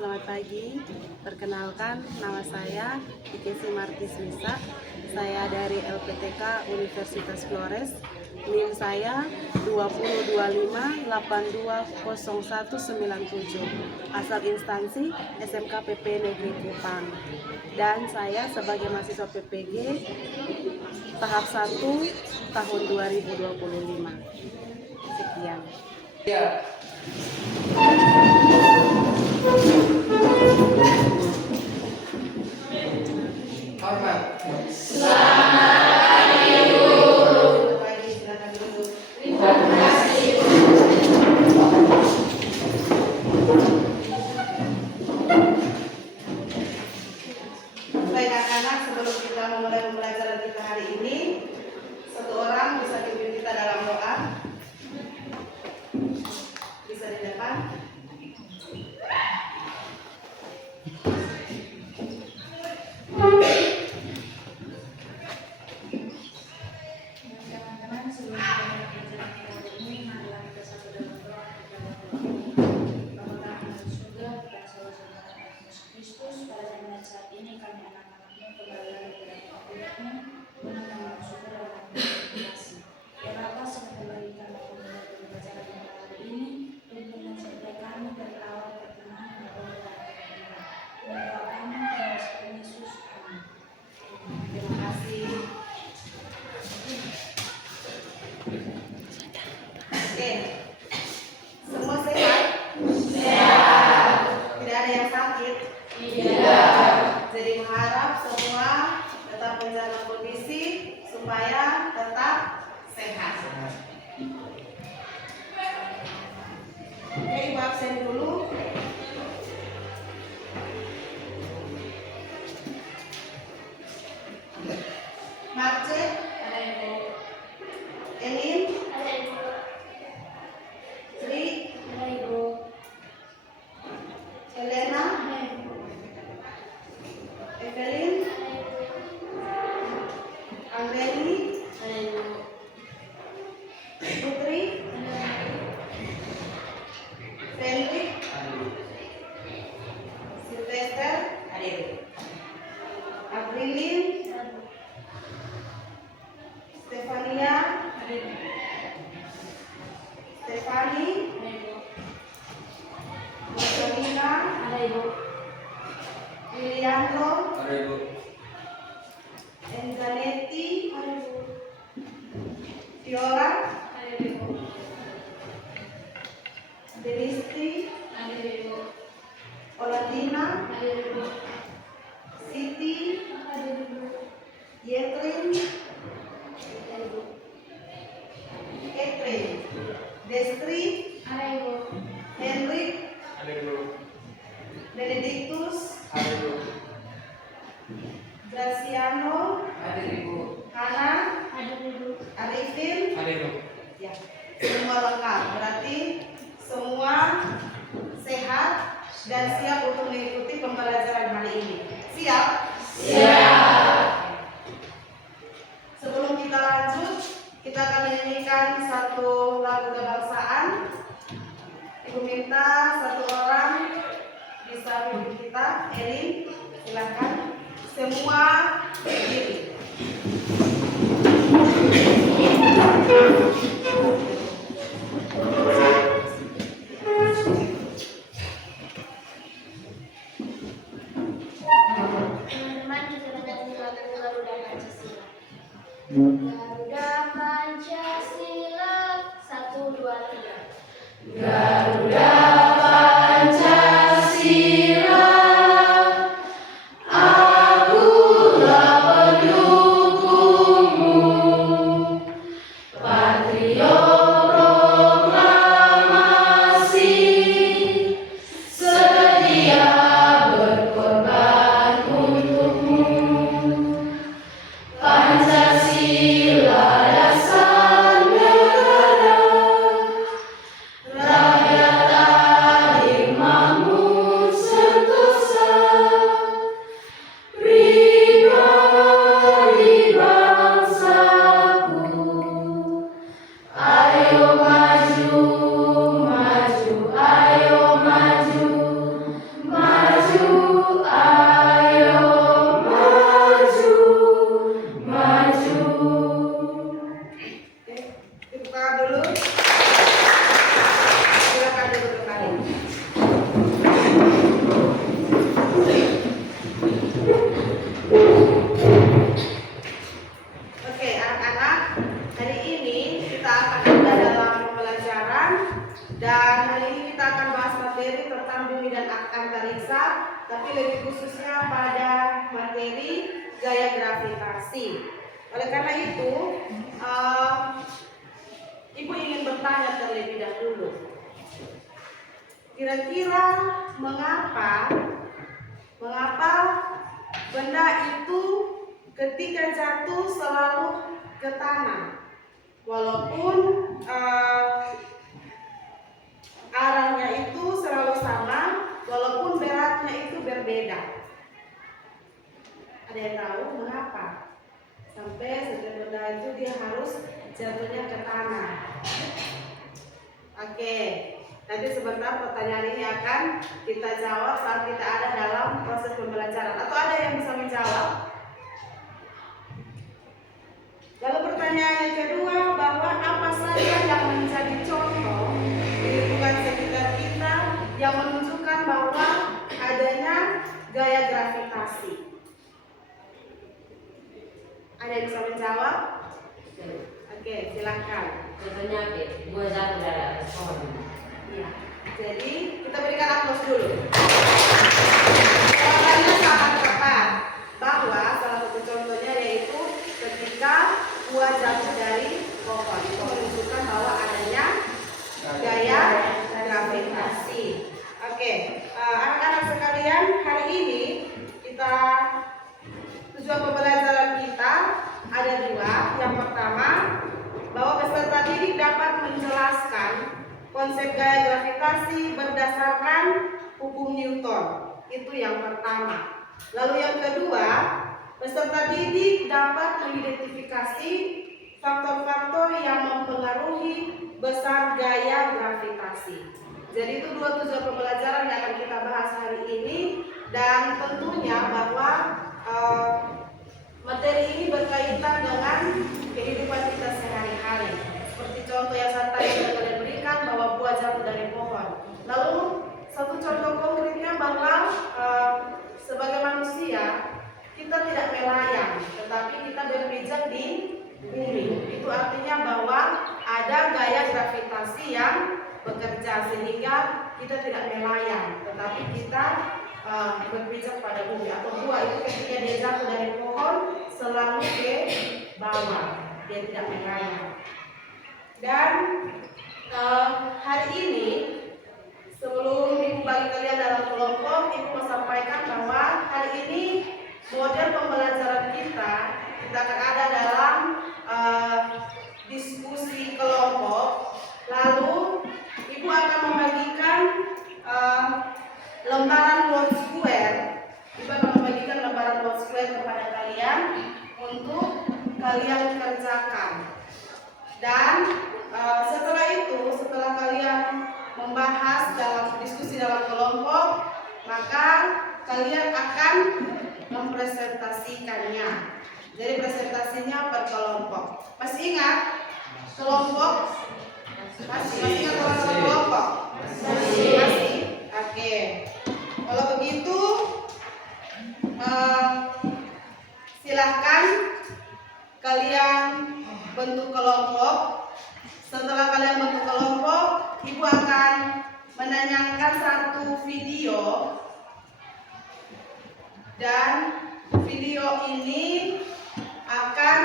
Selamat pagi, perkenalkan nama saya Ikesi Martis Lisa. Saya dari LPTK Universitas Flores. NIM saya 2025820197. Asal instansi SMK PP Negeri Kupang. Dan saya sebagai mahasiswa PPG tahap 1 tahun 2025. Sekian. Hormat. Baik anak-anak, sebelum kita memulai pembelajaran kita hari ini, satu orang bisa pimpin kita dalam doa. Bisa di depan. Teman-teman, sebelum kita mulai pelajaran kita hari ini, marilah kita satu dalam doa kepada Bapa kami di surga, dan saudara-saudara Yesus Kristus. Pada zaman saat ini kami anak-anakmu kembali lagi ke dalam panggilanmu, guna kami bersyukur dan kami kasih. Ya Bapa, sekali kami memulai pembelajaran kita hari ini, pimpin setiap kami dari awal pertengahan maupun akhir. Berdoa kami dalam Yesus. Amin. Terima kasih. Oke, semua sehat? Sehat. Tidak ada yang sakit? Tidak. Jadi mengharap semua tetap menjaga kondisi supaya tetap sehat. Oke, Ibu absen dulu. Marce, Ada Ibu. Elin, Ada Ibu. Sri, Ada Ibu. Helena, Evelyn, Angreni, Putri, Fenrik, Sylvester, Aprilin, Stefania, Stefani, Rosalina, Lilianto, Enzanetti, Fiora, Delisti, Oladina, Siti, Yetrin, Catherine, Destri, Henrik, Benedictus, Graciano, Hana, Arifin, ya, semua lengkap. Berarti semua sehat dan siap untuk mengikuti pembelajaran hari ini. Siap? Siap. Sebelum kita lanjut, kita akan menyanyikan satu lagu kebangsaan. Ibu minta satu orang bisa pimpin kita. Elin, silakan. Semua berdiri. Teman-teman, kita menyanyi lagu Garuda Pancasila. Garuda Pancasila, 1, 2, 3. Garuda Pancasila, akulah pendukungmu, patriot proklamasi, sedia berkorban untukmu. Pancasila astronomi bumi dan antariksa, tapi lebih khususnya pada materi gaya gravitasi. Oleh karena itu, Ibu ingin bertanya terlebih dahulu, kira-kira mengapa benda itu ketika jatuh selalu ke tanah, walaupun arahnya itu selalu sama, walaupun beratnya itu berbeda? Ada yang tahu mengapa sampai setiap benda itu dia harus jatuhnya ke tanah? Oke, nanti sebentar pertanyaan ini akan kita jawab saat kita ada dalam proses pembelajaran. Atau ada yang bisa menjawab? Lalu pertanyaan yang kedua, bahwa apa saja yang menjadi contoh di lingkungan sekitar kita yang menunjukkan bahwa adanya gaya gravitasi? Ada yang bisa menjawab? Oke, silakan. Contohnya buah jatuh dari atas pohon. Ya, jadi kita berikan aplaus dulu. Jawabannya sangat tepat, bahwa salah satu contohnya yaitu ketika buah jatuh dari pohon. Itu menunjukkan bahwa adanya gaya gravitasi. Oke, anak-anak sekalian, hari ini tujuan pembelajaran kita ada dua. Yang pertama, bahwa peserta didik dapat menjelaskan konsep gaya gravitasi berdasarkan hukum Newton. Itu yang pertama. Lalu yang kedua, peserta didik dapat mengidentifikasi faktor-faktor yang mempengaruhi besar gaya gravitasi. Jadi itu dua tujuan pembelajaran yang akan kita bahas hari ini, dan tentunya bahwa materi ini berkaitan dengan kehidupan kita sehari-hari. Seperti contoh yang saya tadi sudah berikan, bahwa buah jatuh dari pohon. Lalu satu contoh konkretnya bahwa sebagai manusia kita tidak melayang, tetapi kita berpijak di bumi. Itu artinya bahwa ada gaya gravitasi yang bekerja sehingga kita tidak melayang, tetapi kita berpijak pada bumi. Atau buah itu ketika dia jatuh dari pohon selalu ke bawah, dia tidak melayang. Dan hari ini sebelum Ibu bagi kalian dalam kelompok, Ibu mau sampaikan bahwa hari ini model pembelajaran kita akan ada dalam diskusi kelompok. Lalu Ibu akan membagikan lembaran word square. Ibu akan membagikan lembaran word square kepada kalian untuk kalian kerjakan. Dan setelah itu, setelah kalian membahas dalam diskusi dalam kelompok, maka kalian akan mempresentasikannya. Jadi presentasinya per kelompok. Masih ingat kelompok? Masih ingat kelompok? Masih. Oke. Kalau begitu, silahkan kalian bentuk kelompok. Setelah kalian bentuk kelompok, Ibu akan menanyakan satu video, dan video ini akan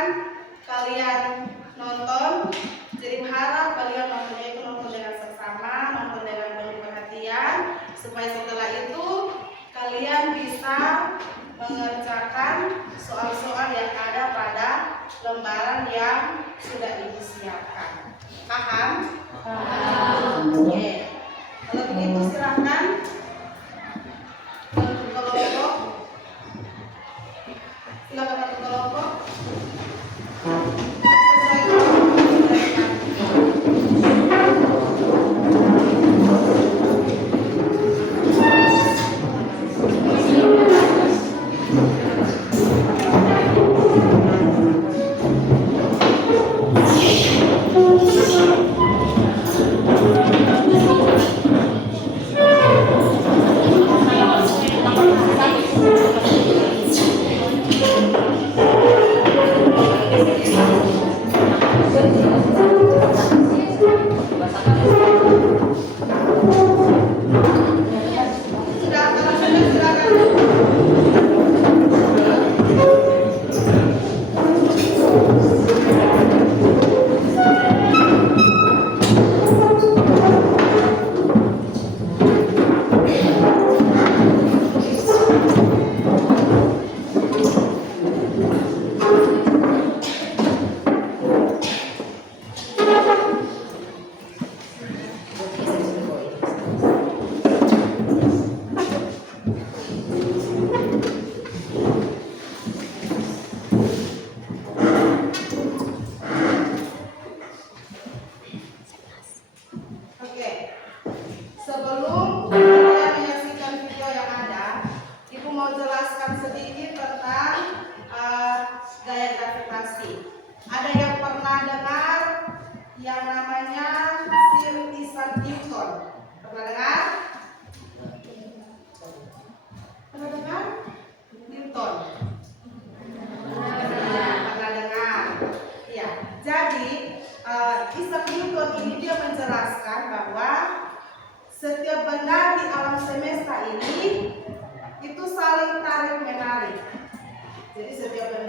kalian nonton. Jadi harap kalian nontonnya itu nonton dengan seksama, nonton dengan penuh perhatian, supaya setelah itu kalian bisa mengerjakan soal-soal yang ada pada lembaran yang sudah Ibu siapkan. Paham? Paham. Oke. Kalau begitu silahkan bentuk kelompok. Silakan bentuk kelompok.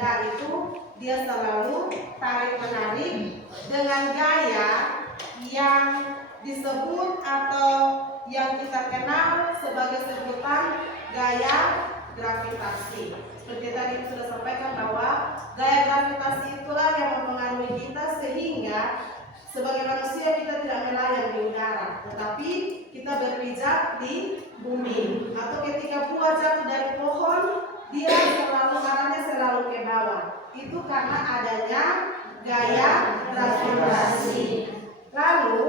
benda itu dia selalu tarik-menarik dengan gaya yang disebut atau yang kita kenal sebagai sebutan gaya gravitasi. Seperti tadi sudah sampaikan bahwa gaya gravitasi itulah yang mempengaruhi kita sehingga sebagai manusia kita tidak melayang di udara, tetapi kita berpijak di bumi. Atau ketika buah jatuh dari pohon, dia selalu arahnya selalu ke bawah. Itu karena adanya gaya gravitasi. Lalu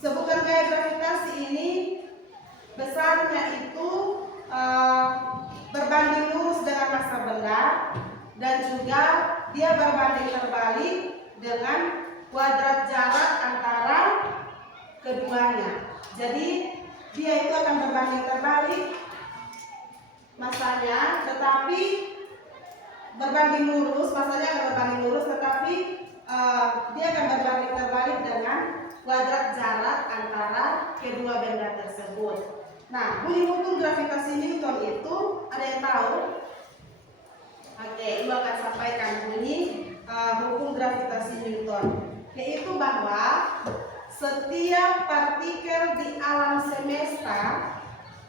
sebutan gaya gravitasi ini besarnya itu berbanding lurus dengan massa benda dan juga dia berbanding terbalik dengan kuadrat jarak antara keduanya. Jadi dia itu akan berbanding terbalik masanya, tetapi berbanding lurus, masanya akan berbanding lurus, tetapi dia akan berbanding terbalik dengan kuadrat jarak antara kedua benda tersebut. Nah, bunyi hukum gravitasi Newton itu ada yang tahu? Oke, Ibu akan sampaikan bunyi hukum gravitasi Newton, yaitu bahwa setiap partikel di alam semesta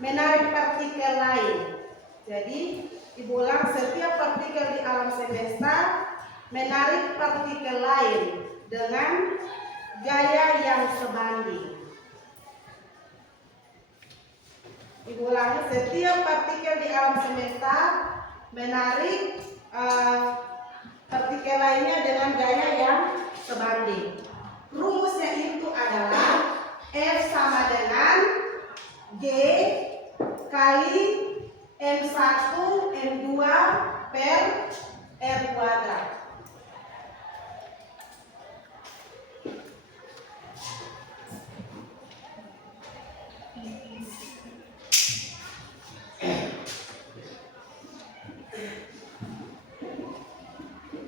menarik partikel lain. Jadi, Ibu ulang, setiap partikel di alam semesta menarik partikel lain dengan gaya yang sebanding. Ibu ulangi, setiap partikel di alam semesta menarik partikel lainnya dengan gaya yang sebanding. Rumusnya itu adalah F sama dengan G kali M1 M2 per R kuadrat.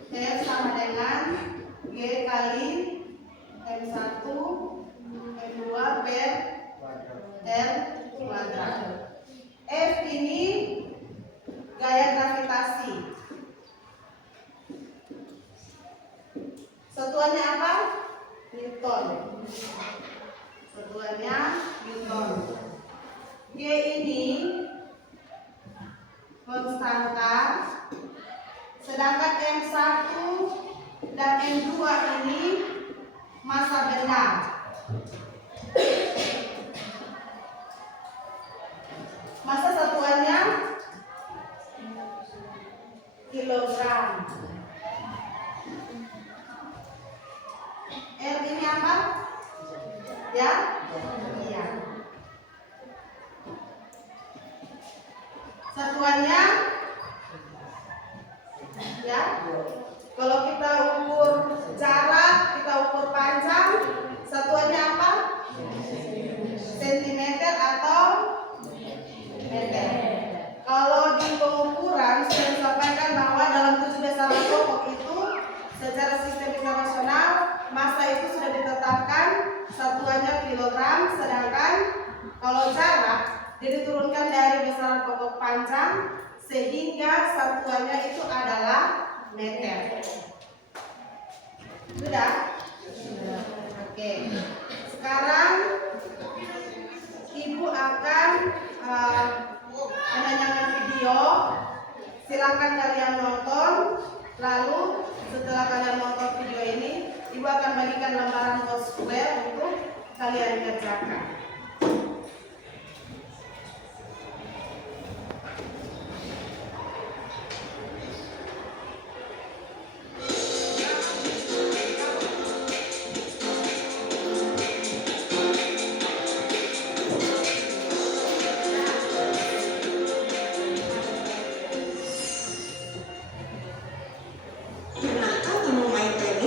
F sama dengan G kali M1 M2 per R kuadrat. F ini gaya gravitasi. Satuannya apa? Newton. Satuannya Newton. G ini konstanta, sedangkan M1 dan M2 ini massa benda. Massa satuannya kilogram. R ini apa? Ya? Iya. Satuannya ya. Kalau kita ukur jarak, kita ukur panjang, satuannya apa? Sentimeter atau meter. Kalau di pengukuran sudah disampaikan bahwa dalam 7 besaran pokok itu secara sistem internasional massa itu sudah ditetapkan satuannya kilogram, sedangkan kalau jarak dia diturunkan dari besaran pokok panjang sehingga satuannya itu adalah meter. Sudah? Oke. Sekarang Ibu akan menyanyikan video. Silakan kalian nonton. Lalu setelah kalian nonton video ini, Ibu akan bagikan lembaran software untuk kalian kerjakan.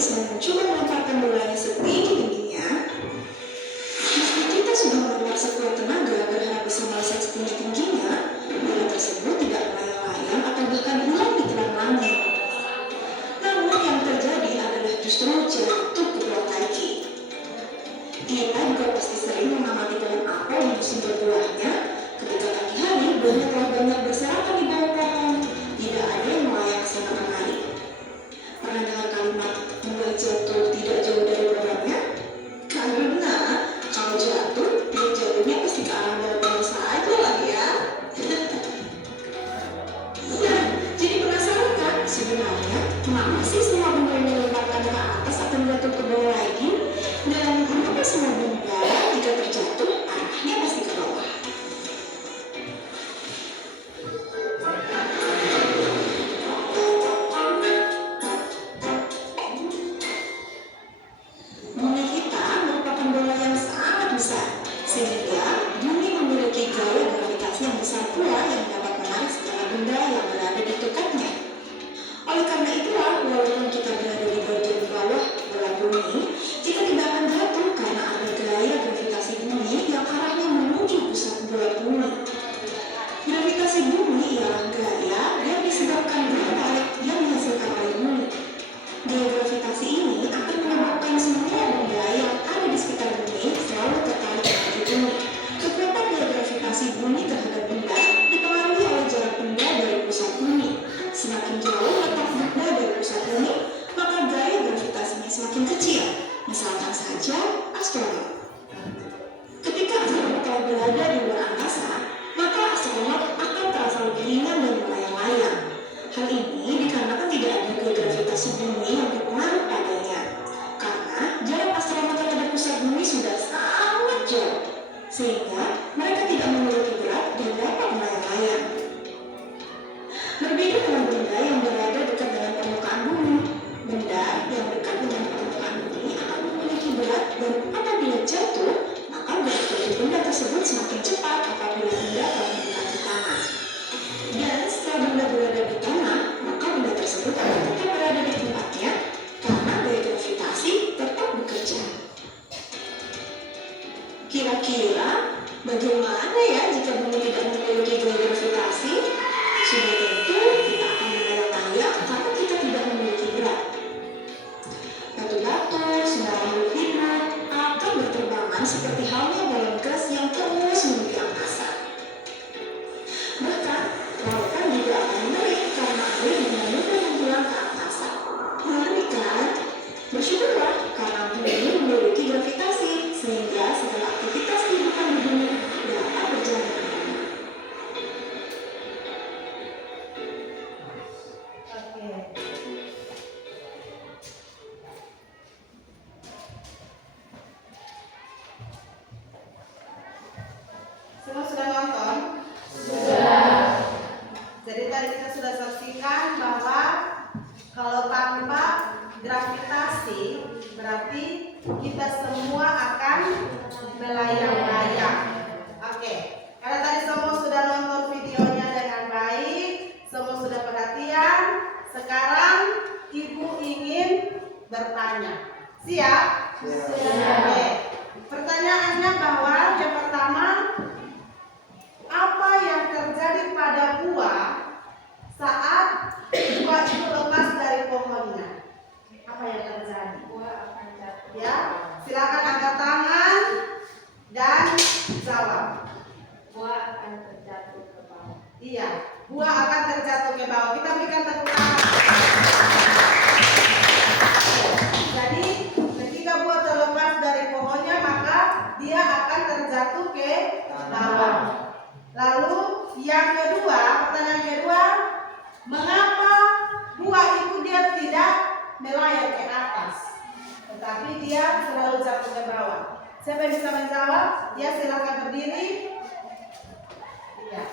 Dan mencoba melemparkan bolanya setinggi-tingginya, meski kita sudah sehingga mereka tidak memiliki berat dan dapat melayang-layang. Berbeda dengan benda yang berada dekat dengan permukaan bumi, benda yang dekat dengan permukaan bumi akan memiliki berat dan apabila jatuh, maka berat dari benda tersebut semakin cepat apabila benda telah mendekat di tanah. Dan setelah benda berada di tanah, maka benda tersebut akan tetap berada di tempatnya karena gaya gravitasi tetap bekerja. Kira-kira bagaimana ya jika bumi tidak memiliki gaya gravitasi? Sudah tentu kita akan melayang-layang karena kita tidak memiliki berat. Batu-batu, sinar makhluk hidup akan berterbangan seperti halnya balon gas yang terus menuju angkasa. Bahkan, lautan juga akan mengering karena air dengan mudah menghilang ke angkasa. Menarik kan? Bersyukurlah karena bumi memiliki gravitasi sehingga segala aktivitas kehidupan di bumi dapat berjalan dengan baik. Oke. Semua sudah nonton? Sudah. Jadi tadi kita sudah saksikan bahwa kalau tanpa gravitasi berarti kita semua akan melayang-layang. Oke. Karena tadi semua sudah nonton videonya dengan baik, semua sudah perhatian. Sekarang Ibu ingin bertanya. Siap? Siap. Oke. Pertanyaannya bahwa yang pertama, apa yang terjadi pada buah saat buah itu lepas dari pohonnya? Apa yang terjadi? Buah akan jatuh. Ya, silakan angkat tangan dan jawab. Buah akan terjatuh ke bawah. Iya, buah akan terjatuh ke bawah. Kita berikan tepuk tangan. Jadi, ketika buah terlepas dari pohonnya, maka dia akan terjatuh ke bawah. Lalu, yang kedua, pertanyaan kedua, mengapa buah itu dia tidak melayang ke atas, tetapi dia selalu jatuh ke bawah? Siapa yang bisa menjawab? Ya, silakan berdiri. Iya.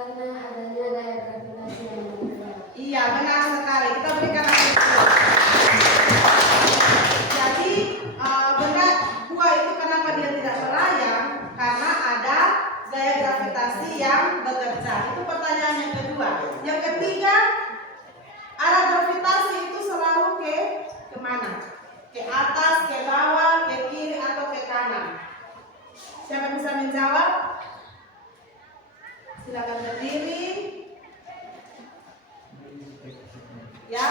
Karena adanya gaya gravitasi yang berubah. Iya, benar sekali. Kita berikan aplaus. Jadi, benar buah itu kenapa dia tidak melayang? Karena ada gaya gravitasi yang bekerja. Itu pertanyaan yang kedua. Yang ketiga, arah gravitasi itu selalu ke mana? Ke atas, ke bawah, ke kiri, atau ke kanan? Siapa bisa menjawab? Silakan berdiri. Ya,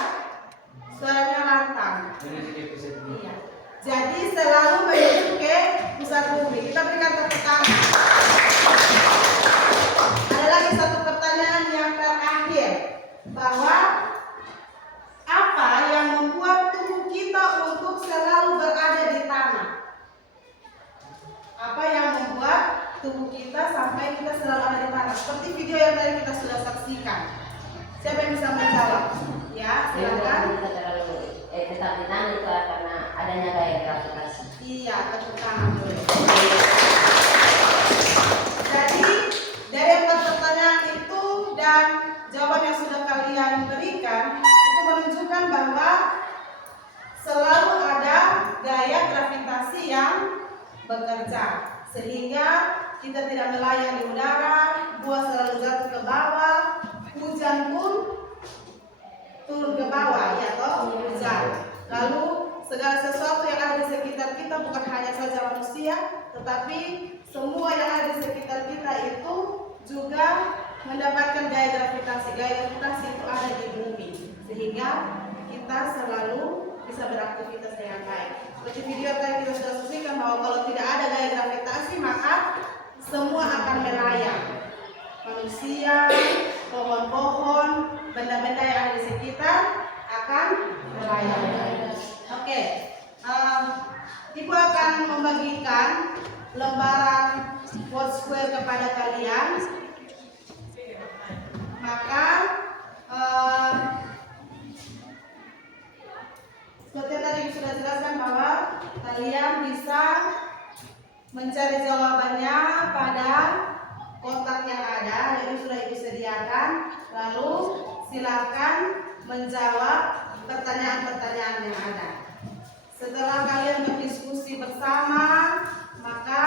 suaranya lantang. Iya. Jadi selalu menuju ke pusat bumi. Kita berikan tepuk tangan. Ada lagi satu pertanyaan yang terakhir, bahwa apa yang membuat tubuh kita untuk selalu berada di tanah? Apa yang membuat tubuh kita sampai kita selalu ada di tanah? Seperti video yang tadi kita sudah saksikan. Siapa yang bisa menjawab? Ya, silakan. Kita terlalu tetap di tanah itu karena adanya gaya gravitasi. Iya, tepuk tangan dulu. Jadi dari 4 pertanyaan itu dan jawaban yang sudah kalian berikan itu menunjukkan bahwa selalu ada gaya gravitasi yang bekerja sehingga kita tidak melayang di udara, buah selalu jatuh ke bawah, hujan pun turun ke bawah, ya toh, hujan. Lalu segala sesuatu yang ada di sekitar kita, bukan hanya saja manusia, tetapi semua yang ada di sekitar kita itu juga mendapatkan gaya gravitasi. Gaya gravitasi itu ada di bumi, sehingga kita selalu bisa beraktivitas dengan baik. Seperti video tadi kita sudah saksikan bahwa kalau tidak ada gaya gravitasi, maka semua akan melayang. Manusia, pohon-pohon, benda-benda yang ada di sekitar akan melayang. Oke, Ibu akan membagikan lembaran word square kepada kalian. Maka seperti yang tadi sudah jelaskan bahwa kalian bisa mencari jawabannya pada kotak yang ada yang sudah Ibu sediakan. Lalu silakan menjawab pertanyaan-pertanyaan yang ada. Setelah kalian berdiskusi bersama, maka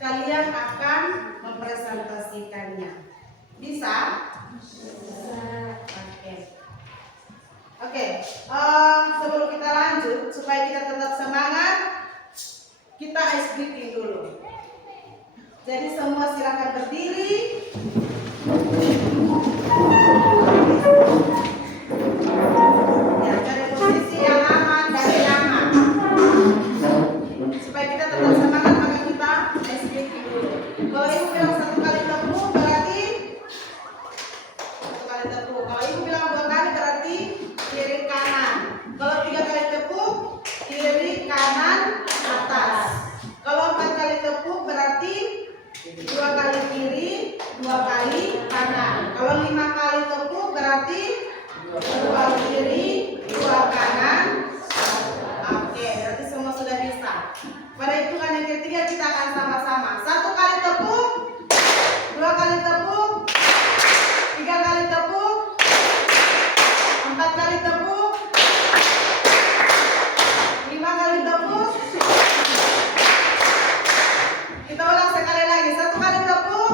kalian akan mempresentasikannya. Bisa? Oke. Sebelum kita lanjut, supaya kita tetap semangat, kita ice breaking dulu. Jadi semua silakan berdiri. Ya, cari posisi yang aman dan nyaman. Supaya kita tetap semangat, maka kita ice breaking dulu. Kalau Ibu bilang 1 kali tepuk, berarti 1 kali tepuk. Kalau Ibu bilang 2 kali, berarti kiri kanan. Kalau 3 kali tepuk, kiri kanan atas. Kalau 4 kali tepuk, berarti 2 kali kiri, 2 kali kanan. Kalau 5 kali tepuk, berarti 2 kiri, 2 kanan. Oke, berarti semua sudah bisa. Pada hitungan yang ketiga kita akan sama-sama. 1 kali tepuk, 2 kali tepuk, 3 kali tepuk, 4 kali tepuk, 5 kali tepuk. Kita ulang sekali lagi. 1 kali tepuk,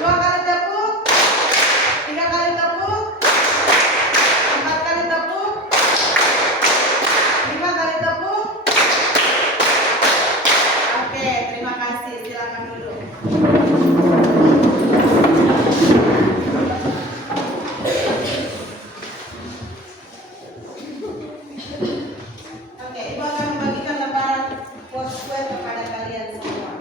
2 kali tepuk, 3 kali tepuk, 4 kali tepuk, 5 kali tepuk. Oke, terima kasih. Silakan duduk. Oke, Ibu akan membagikan lembaran Foursquare kepada kalian semua.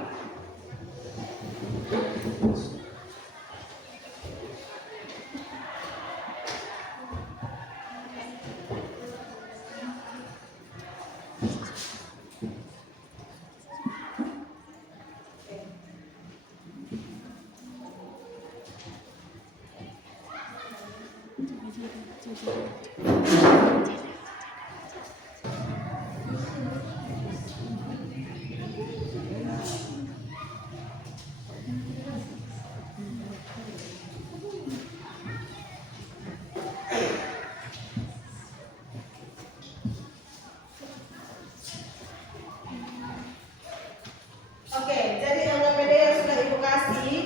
Oke, jadi LPD yang sudah Ibu kasih,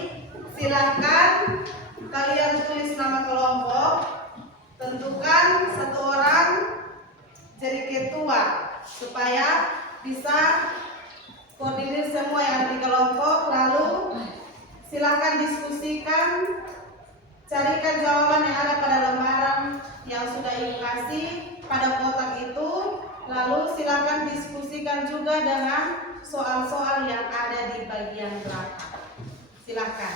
silakan kalian tulis nama kelompok, tentukan 1 orang jadi ketua supaya bisa koordinir semua yang ada di kelompok. Lalu silakan diskusikan, carikan jawaban yang ada pada lembaran yang sudah Ibu kasih pada kotak itu. Lalu silakan diskusikan juga dengan soal-soal yang ada di bagian belakang. Silakan.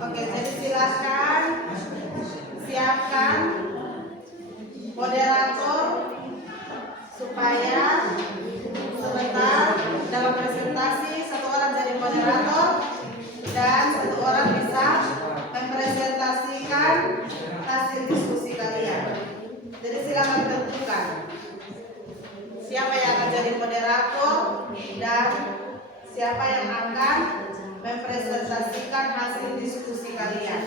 Oke, jadi silakan siapkan moderator supaya sebentar dalam presentasi satu orang jadi moderator dan satu orang bisa mempresentasikan hasil diskusi kalian. Jadi silakan tentukan siapa yang akan jadi moderator dan siapa yang akan mempresentasikan hasil diskusi kalian.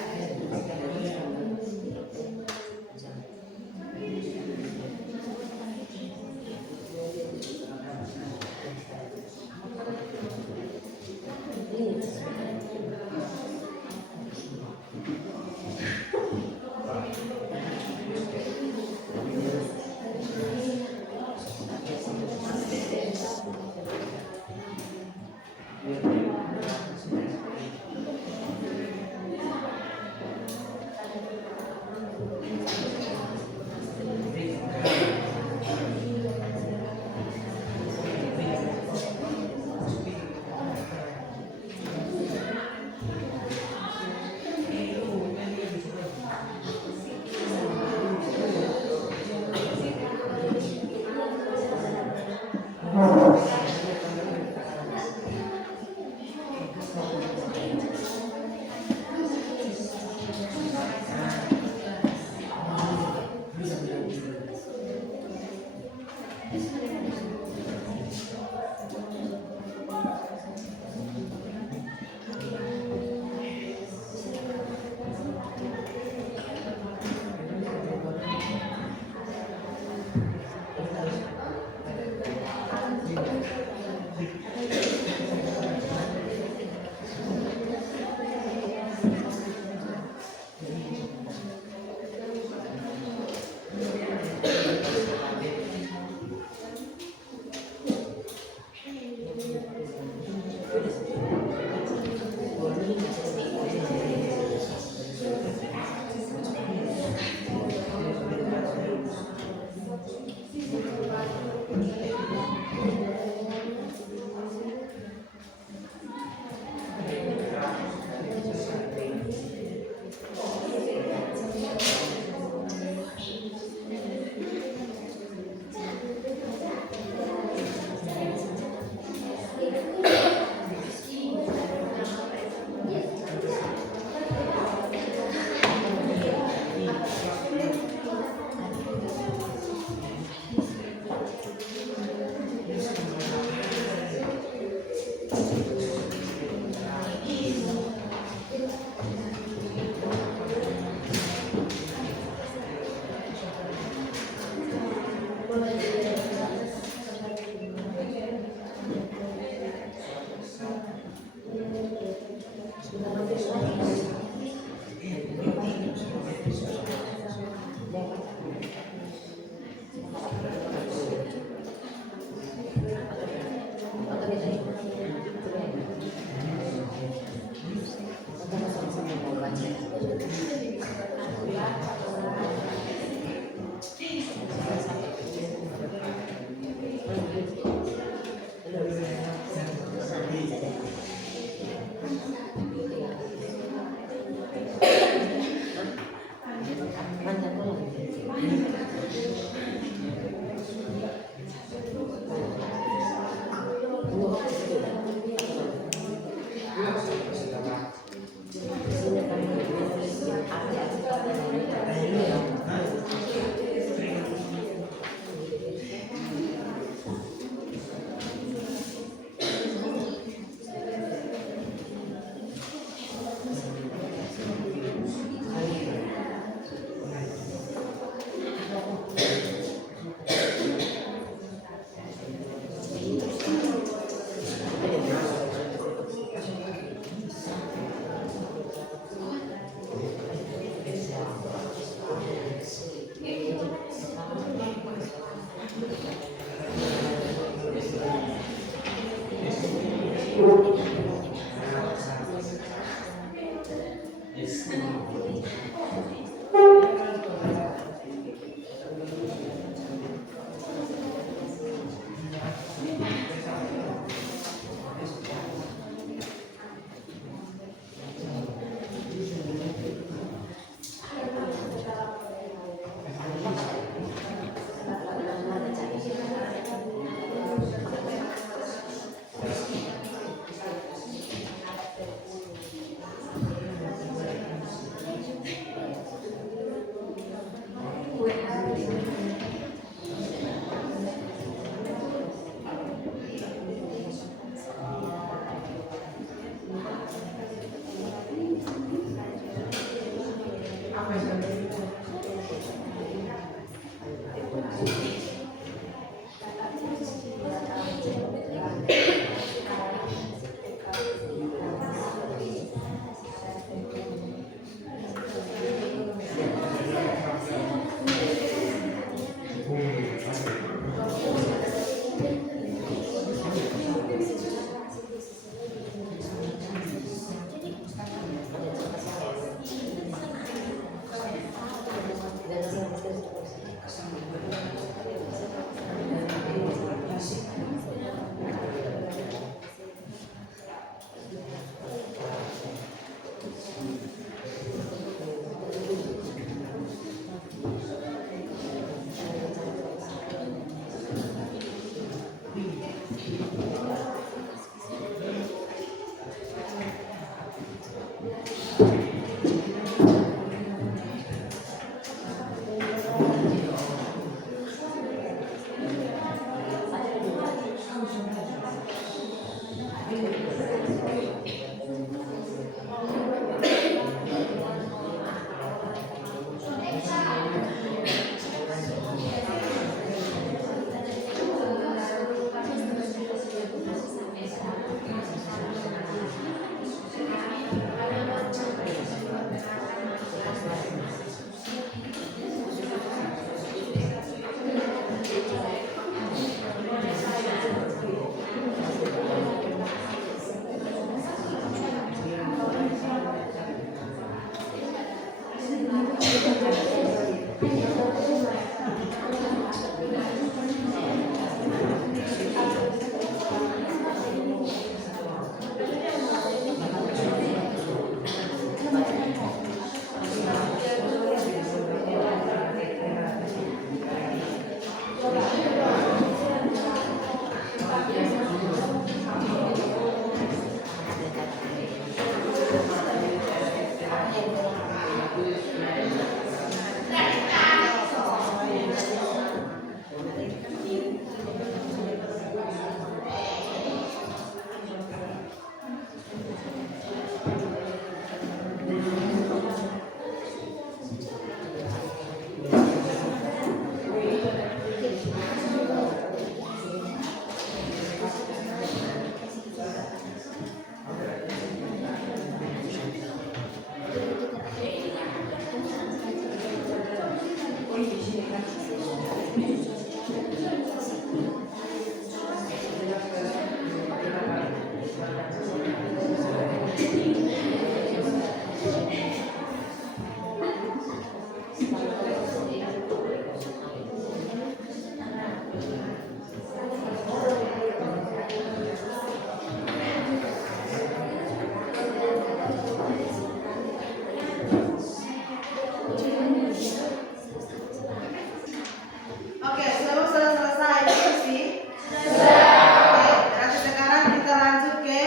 Oke, semua sudah selesai diskusi? Oke, berarti sekarang kita lanjut ke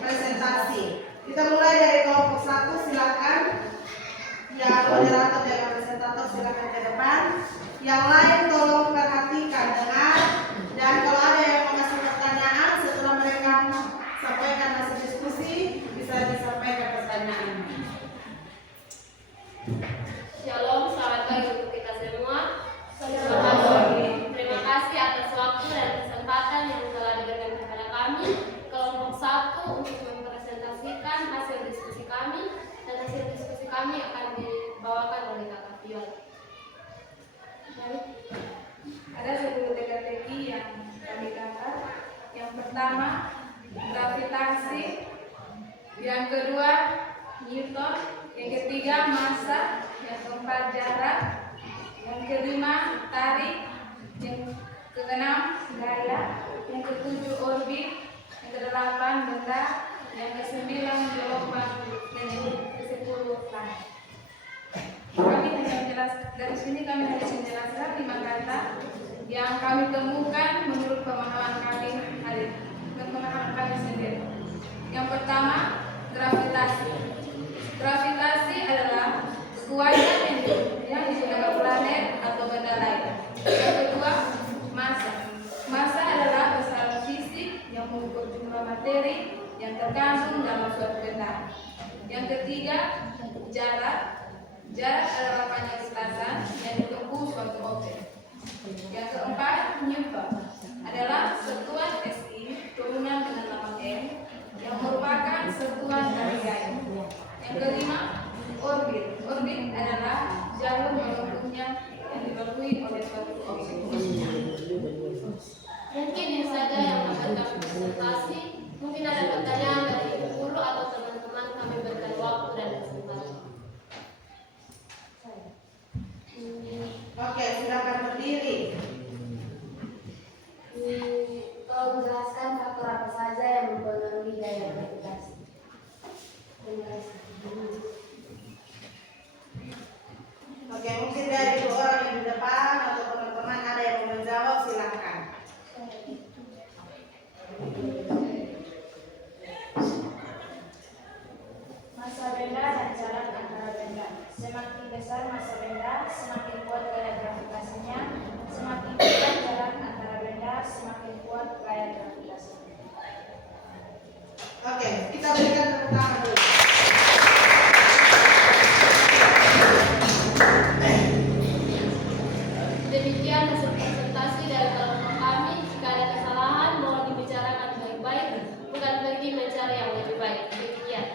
presentasi. Kita mulai dari kelompok 1, silakan. Ya, moderator dan presentator silakan ke depan. Yang lain tolong perhatikan, dengar, dan kalau ada yang mau kasih pertanyaan setelah mereka sampaikan hasil diskusi, bisa disampaikan pertanyaan. Shalom, selamat pagi untuk kita semua. Terima kasih atas waktu dan kesempatan yang telah diberikan kepada kami kelompok 1 untuk mempresentasikan hasil diskusi kami, dan hasil diskusi kami akan dibawakan oleh Kakak Viola. Ada 10 teka-teki yang kami dapat. Yang pertama, gravitasi. Yang kedua, Newton. Yang ketiga, massa. Yang keempat, jarak. Yang kelima, tarik. Yang keenam, gaya. Yang ketujuh, orbit. Yang kedelapan, benda. Yang kesembilan, gelombang. Dan yang ke-10, planet. Kami hanya menjelaskan, dari sini kami hanya menjelaskan 5 kata yang kami temukan menurut pemahaman kami hari dan pemahaman kami sendiri. Yang pertama, gravitasi. Gravitasi adalah kekuatan yang digunakan planet atau benda lain. Yang kedua, massa. Massa adalah besaran fisik yang mengukur jumlah materi yang terkandung dalam suatu benda. Yang ketiga, jarak. Jarak adalah panjang lintasan yang ditempuh suatu objek. Yang keempat, Newton adalah satuan SI turunan dengan lambang M yang merupakan satuan dari gaya. Yang kelima, orbit. Orbit adalah jalur menempuhnya yang dilalui oleh suatu objek. Mungkin ini saja yang akan kami presentasi. Mungkin ada pertanyaan dari ibu guru atau teman-teman, kami berikan waktu dan kesempatan. Oke, silakan berdiri. Tolong jelaskan faktor apa saja yang mempengaruhi gaya gravitasi. Terima kasih. Oke, mungkin dari 2 orang yang di depan atau teman-teman ada yang mau menjawab, silakan. Massa benda dan jarak antara benda. Semakin besar massa benda, semakin kuat gaya gravitasinya. Semakin besar jarak antara benda, semakin kuat gaya gravitasinya. Oke, kita berikan tepuk tangan dulu. Demikian hasil presentasi dari kelompok kami. Jika ada kesalahan, mohon dibicarakan baik-baik, bukan pergi mencari yang lebih baik. Demikian.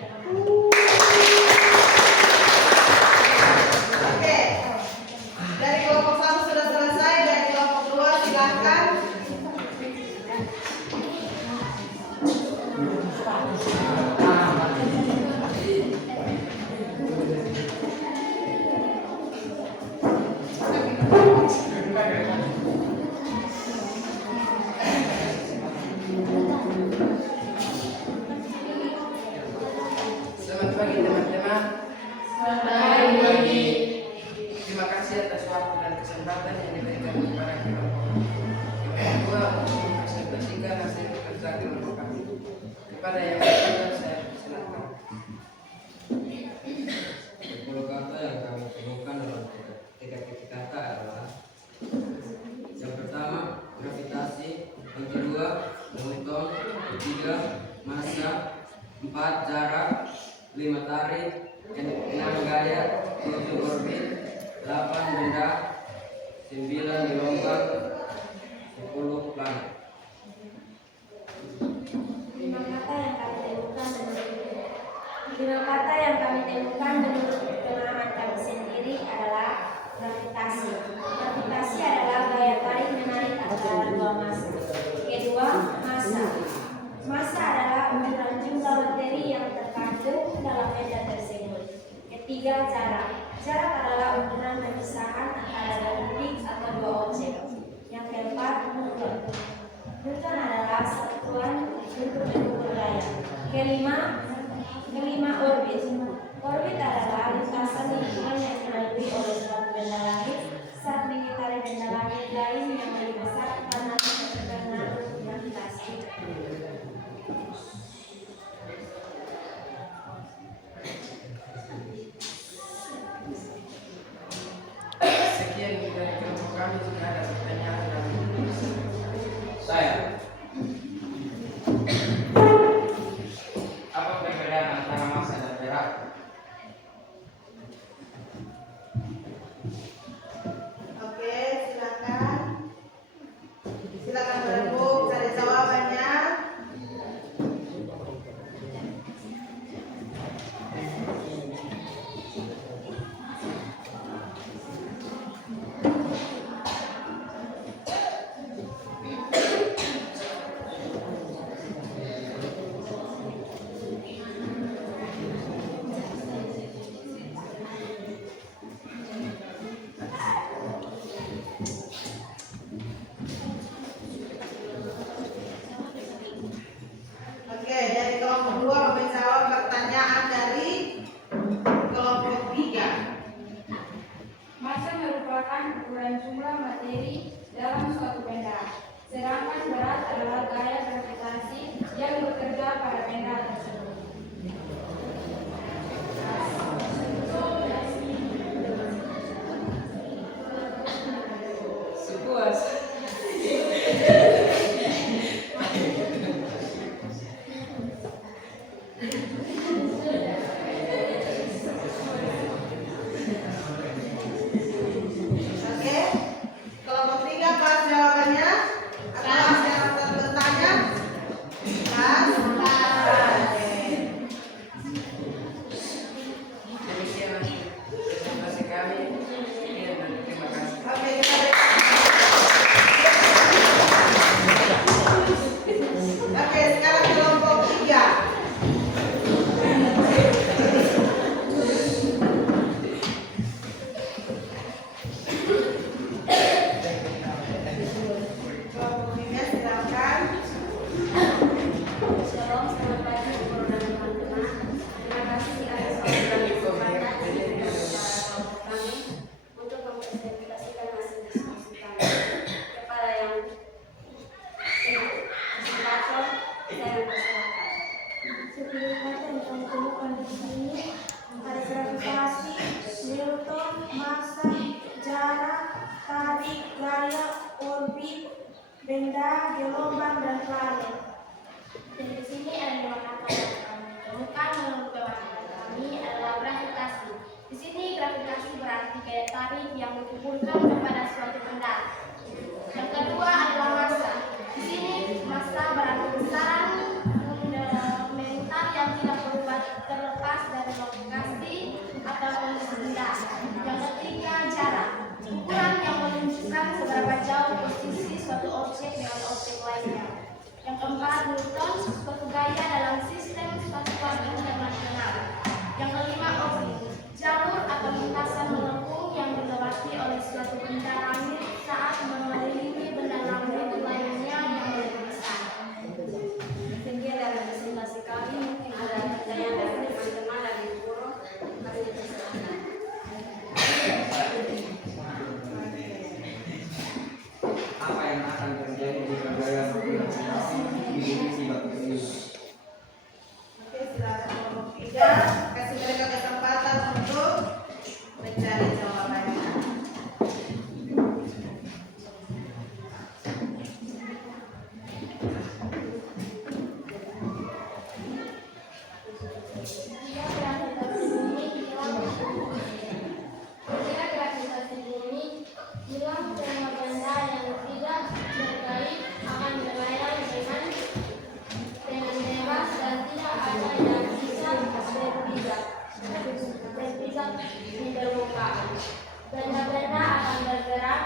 Oke, dari kelompok 1 sudah selesai, dari kelompok 2 silakan. Selamat pagi teman-teman. Selamat pagi. Terima kasih atas waktu dan kesempatan yang diberikan kepada kelompok. Yang kedua, untuk mempresentasikan hasil kerja kelompok kami. Kepada yang kedua, saya silakan. 10 kata yang kami temukan dalam teka-teki kata adalah: yang pertama, gravitasi. Yang kedua, Newton. Ketiga, massa. 4, jarak. 5, tarik. 6, gaya. 7, orbit. 8, benda. 9, gelombang. 10, planet. 5 kata yang kami temukan menurut pemahaman kami sendiri adalah gravitasi. Gravitasi adalah gaya tarik menarik antara dua massa. Kedua, massa. Massa adalah ukuran jumlah materi yang terkandung dalam benda tersebut. Ketiga, jarak. Jarak adalah ukuran pemisahan antara dua titik atau dua objek. Yang keempat, Newton. Newton adalah satuan untuk mengukur gaya. Kelima, orbit. Orbit adalah lintasan lingkungan yang dilalui oleh suatu benda langit saat mengitari benda langit lain yang lebih besar karena gravitasi. kami jika ada pertanyaan dan Saya. Apa perbedaan antara massa dan jarak? Oke, silakan. Silakan berembuk cari jawabannya. Oke, dari kelompok 2 menjawab pertanyaan dari kelompok 3. Massa merupakan ukuran jumlah materi dalam suatu benda, sedangkan berat adalah gaya gravitasi yang bekerja pada benda tersebut. sepuas. Oke, kelompok 3 pas jawabannya. Apa masih ada bertanya? Pas. Oke. Demikian presentasi kami. Sekian dan terima kasih. Oke, kita berikan. Oke, sekarang kelompok 3. Kelompok 3 silakan. Shalom, selamat pagi guru dan teman-teman. Terima kasih atas waktu dan kesempatan yang diberikan kepada kelompok kami untuk mempresentasikan hasil diskusi kami. Kepada yang kesempatan, saya persilakan. Seperti kata yang kami temukan di sini, ada gravitasi, Newton, massa, jarak, tarik, gaya, orbit, benda, gelombang, dan planet. Dan di sini ada 5 kata yang kami temukan menurut pemahaman kami adalah gravitasi. Di sini gravitasi berarti gaya tarik yang dikumpulkan kepada suatu benda. Yang kedua adalah massa. Di sini massa berarti besaran fundamental yang tidak berubah terlepas dari lokasi atau kondisi benda. Yang ketiga jarak. Ukuran yang menunjukkan seberapa jauh posisi suatu objek dengan objek lainnya. Yang keempat, Newton, suatu gaya dalam sistem satuan internasional. Yang kelima, orbit, jalur atau lintasan melengkung yang dilewati oleh suatu benda langit saat mengelilingi benda langit lainnya yang lebih besar. Tinggi dari presentasi kami, mungkin ada pertanyaan dari teman-teman dari guru. Kami dipersilakan. Apa yang akan terjadi jika gaya gravitasi dimiliki batu ini? Oke, silakan kelompok 3. Kasih mereka kesempatan untuk mencari jawabannya. Jika gravitasi bumi hilang semua benda yang tidak terkait akan berlayar dengan bebas dan tidak ada yang bisa berpijak di permukaan. Benda-benda akan bergerak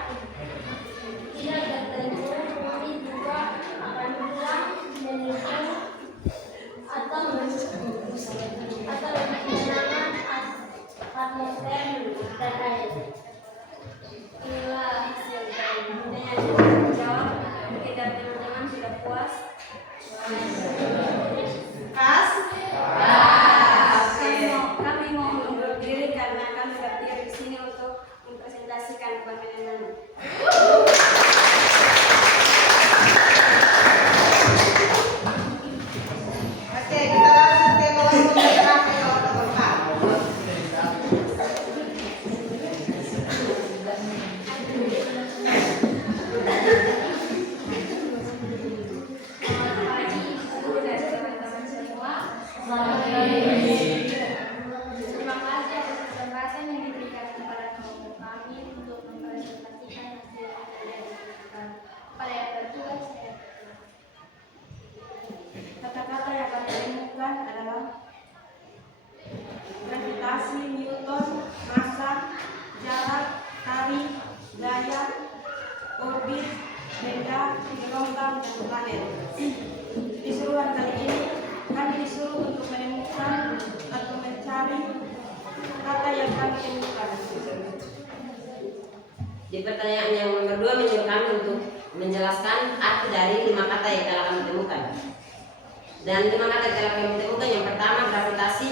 tidak tertentu, bumi juga akan hilang menuju atau lebih menenangkan atmosfer dan air. Inilah hasil dari pertanyaan jawab. Kita teman-teman sudah puas. Pas? Kami mau mundur diri karena kami hadir di sini untuk mempresentasikan kemenangan. Oke, kita lanjut ke kelompok yang terakhir, kelompok 4. Di pertanyaan yang nomor 2 menyuruh kami untuk menjelaskan arti dari 5 kata yang telah kami temukan. Dan 5 kata yang telah kami temukan, yang pertama gravitasi.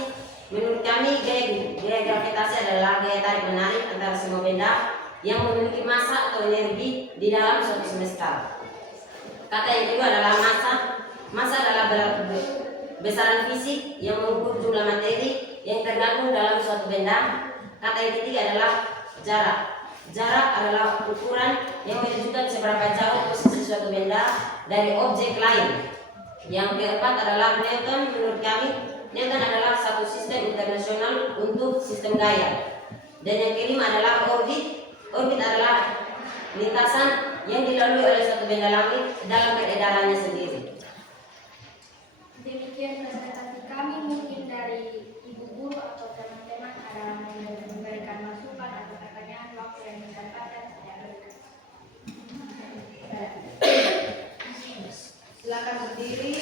Menurut kami gaya gravitasi adalah gaya tarik menarik antara semua benda yang memiliki massa atau energi di dalam suatu semesta. Kata yang kedua adalah massa. Massa adalah besaran fisik yang mengukur jumlah materi yang tergabung dalam suatu benda. Kata yang ketiga adalah jarak. Jarak adalah ukuran yang menunjukkan seberapa jauh posisi suatu benda dari objek lain. Yang keempat adalah Newton. Menurut kami, Newton adalah satu sistem internasional untuk sistem gaya. Dan yang kelima adalah orbit. Orbit adalah lintasan yang dilalui oleh suatu benda langit dalam peredarannya sendiri. Demikian presentasi kami. Mungkin dari ibu guru atau teman-teman ada yang memberikan masukan atau pertanyaan, waktu yang kesempatan saya berikan. Silakan berdiri.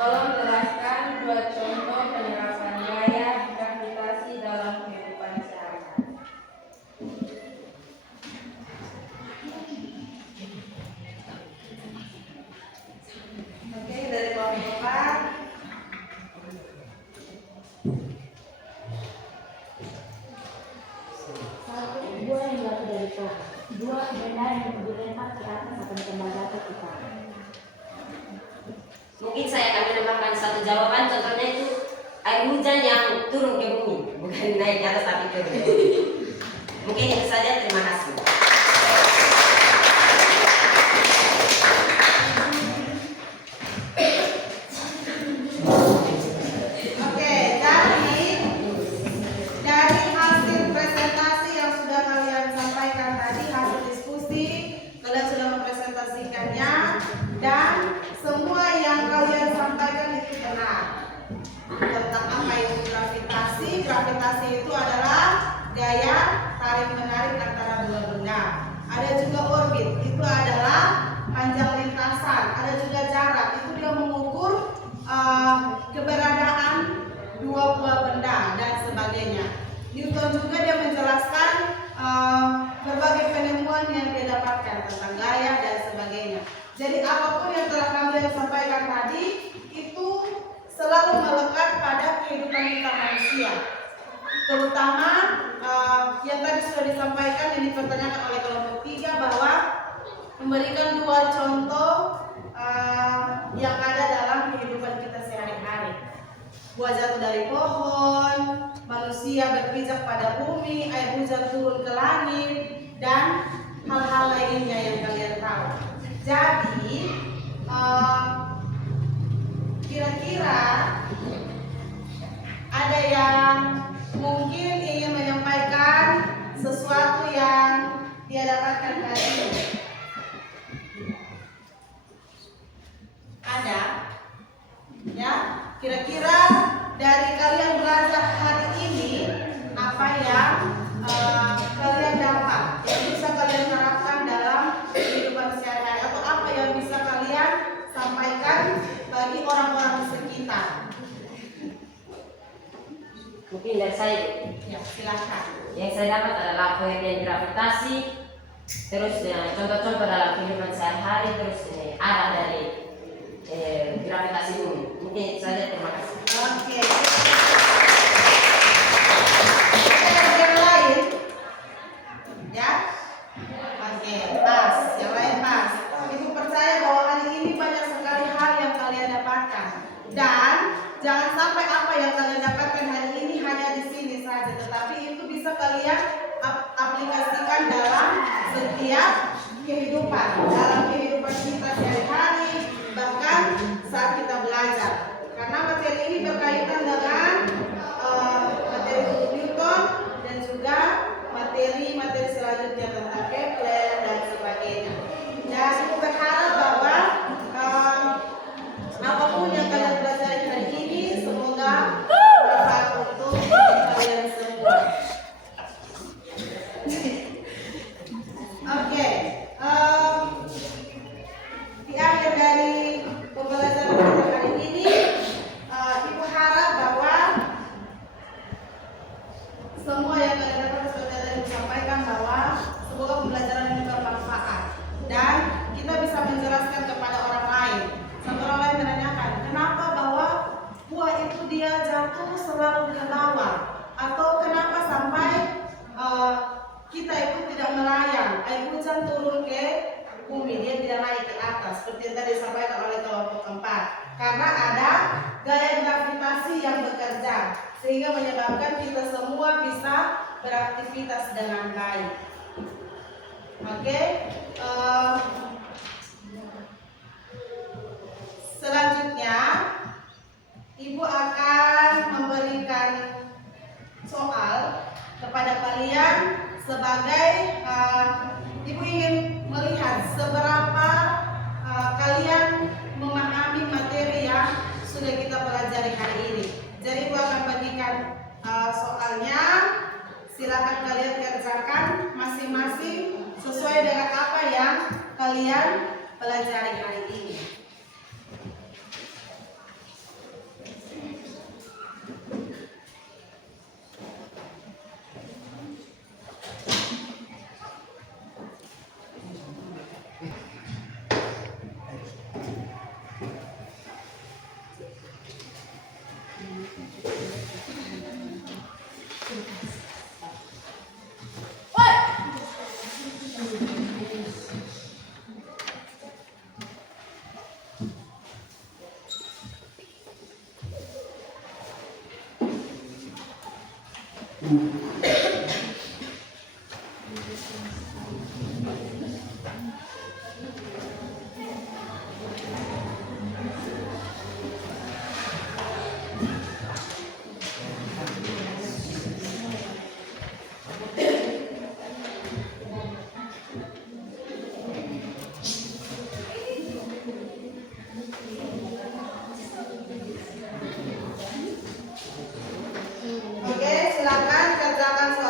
Tolong jelaskan 2 contoh penerapan gaya gravitasi dalam kehidupan sehari-hari. Oke, dari Bapak. Buah yang jatuh dari pohon, 2 benda yang dilempar ke atas akan kembali jatuh ke tanah. Mungkin saya akan menambahkan satu jawaban, contohnya itu air hujan yang turun ke bumi, bukan naik ke atas tapi turun. Mungkin itu saja, terima kasih. Oke, dari hasil presentasi yang sudah kalian sampaikan tadi, hasil diskusi, kalian sudah mempresentasikannya, dan semua yang kalian sampaikan itu benar. Tentang apa itu gravitasi? Gravitasi itu adalah gaya tarik menarik antara 2 benda. Ada juga orbit, itu adalah panjang lintasan. Ada juga jarak, itu dia mengukur keberadaan 2 buah benda dan sebagainya. Newton juga dia menjelaskan berbagai penemuan yang dia dapatkan tentang gaya dan sebagainya. Jadi apapun yang telah kalian sampaikan tadi itu selalu melekat pada kehidupan kita manusia. Terutama yang tadi sudah disampaikan yang dipertanyakan oleh kelompok 3 bahwa memberikan 2 contoh yang ada dalam kehidupan kita sehari-hari. Buah jatuh dari pohon, manusia berpijak pada bumi, air hujan turun ke langit, dan hal-hal lainnya yang kalian tahu. Jadi kira-kira ada yang mungkin ingin menyampaikan sesuatu yang dia dapatkan hari ini? Ada? Ya, kira-kira dari kalian belajar hari ini apa yang kalian dapat, yang bisa kalian terapkan dalam kehidupan sehari-hari, atau apa yang bisa kalian sampaikan bagi orang-orang di sekitar? Mungkin dari saya, Ya, silakan. yang saya dapat adalah pengertian gravitasi, terus contoh-contoh dalam kehidupan sehari-hari, terus arah dari gravitasi bumi. Mungkin itu saja, terima kasih. Oke. Ada yang lain? Ya? Oke, pas. Yang lain pas. Ibu percaya bahwa hari ini banyak sekali hal yang kalian dapatkan. Dan jangan sampai apa yang kalian dapatkan hari ini hanya di sini saja, tetapi itu bisa kalian aplikasikan dalam setiap kehidupan, dalam kehidupan kita sehari-hari, bahkan saat kita belajar. Karena materi ini berkaitan dengan materi Newton dan juga materi-materi selanjutnya tentang Kepler dan sebagainya. Dan aku berharap bahwa apapun yang kalian pelajari hari ini semoga bermanfaat untuk kalian semua. Oke, di akhir dari pembelajaran kita seperti yang tadi disampaikan oleh kelompok keempat. Karena ada gaya gravitasi yang bekerja sehingga menyebabkan kita semua bisa beraktivitas dengan baik. Oke, selanjutnya Ibu akan memberikan soal kepada kalian sebagai Ibu ingin melihat seberapa kalian memahami materi yang sudah kita pelajari hari ini. Jadi Ibu akan bagikan soalnya, silakan kalian kerjakan masing-masing sesuai dengan apa yang kalian pelajari hari ini. Oke, silakan kerjakan soal.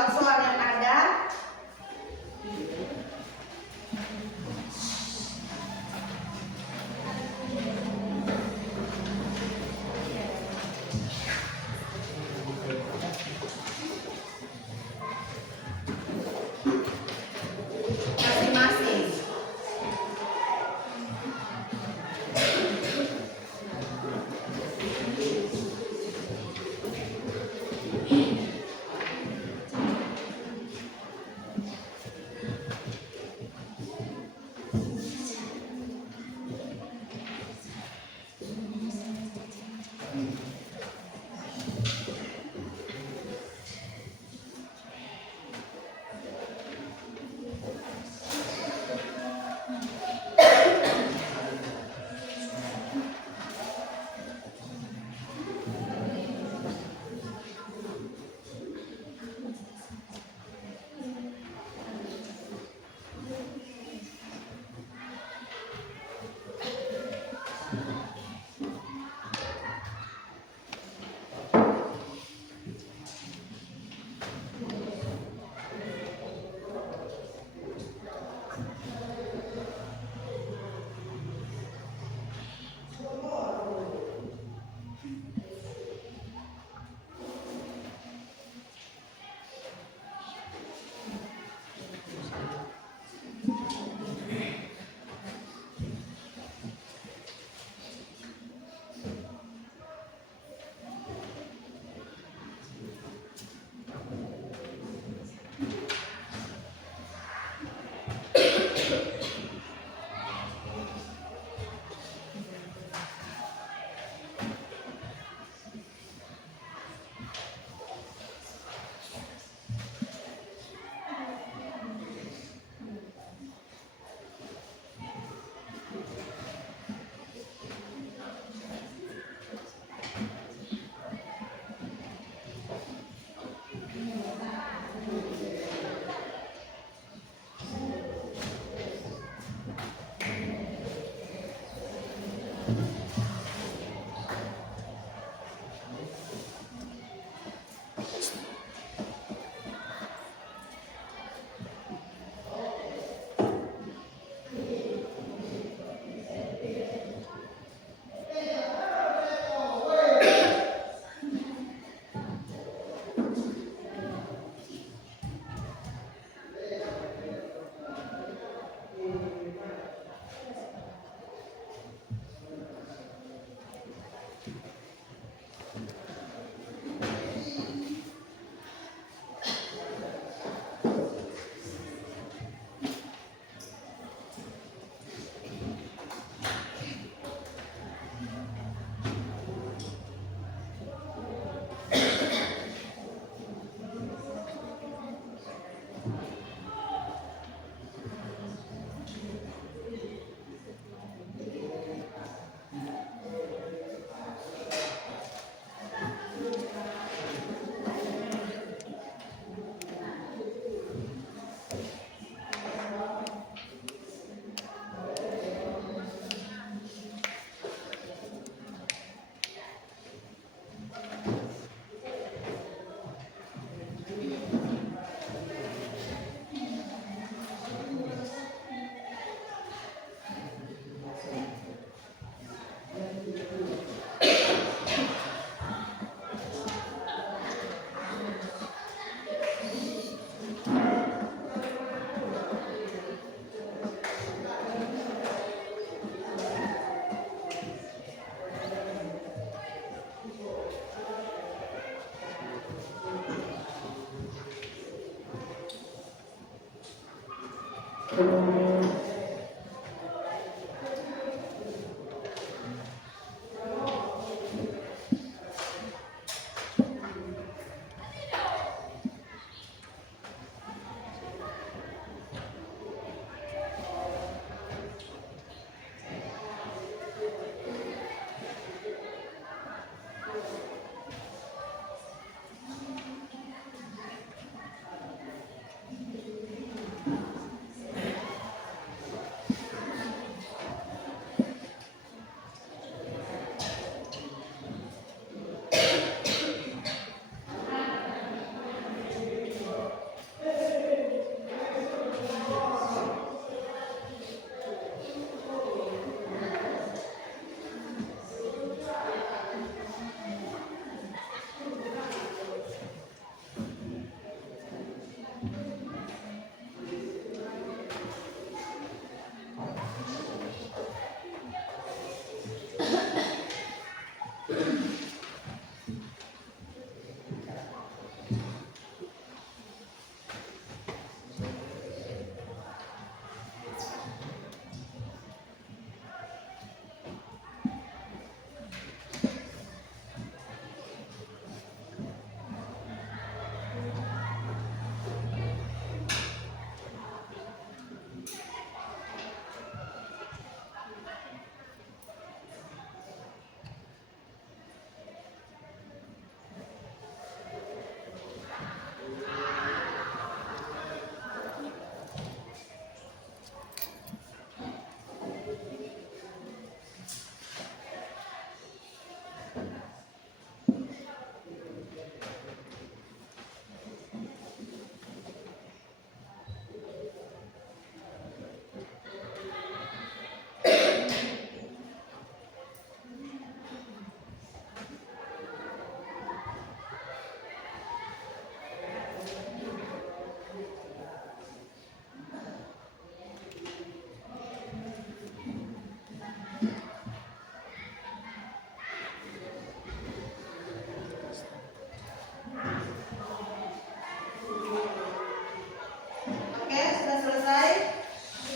Oke, sudah selesai?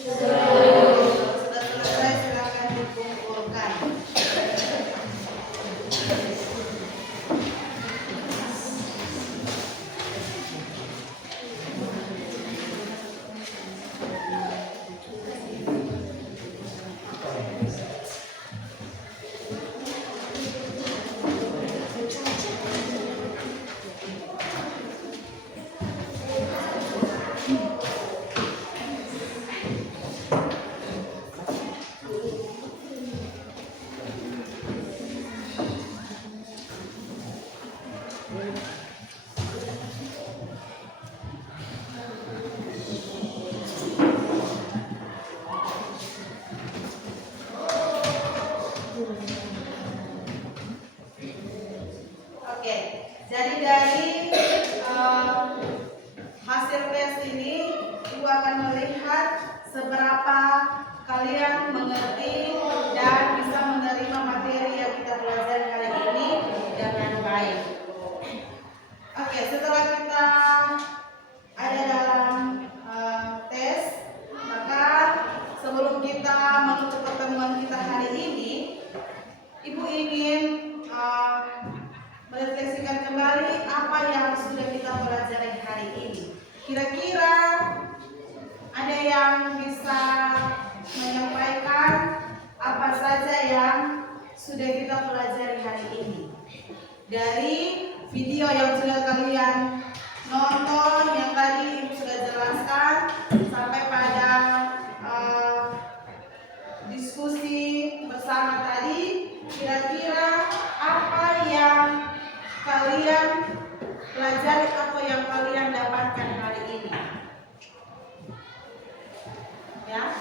Sudah selesai, silakan dikumpulkan. Oke, jadi dari hasil tes ini, Ibu akan melihat seberapa kalian mengerti dan bisa menerima materi yang kita pelajari hari ini dengan baik. Oke, setelah kita ada dalam tes, maka sebelum kita menutup pertemuan kita hari ini, Ibu ingin merefleksikan kembali apa yang sudah kita pelajari hari ini. Kira-kira ada yang bisa menyampaikan apa saja yang sudah kita pelajari hari ini dari video yang sudah kalian nonton, yang tadi Ibu sudah jelaskan, sampai pada diskusi bersama tadi. Kira-kira apa yang kalian pelajari atau yang kalian dapatkan hari ini? Ya,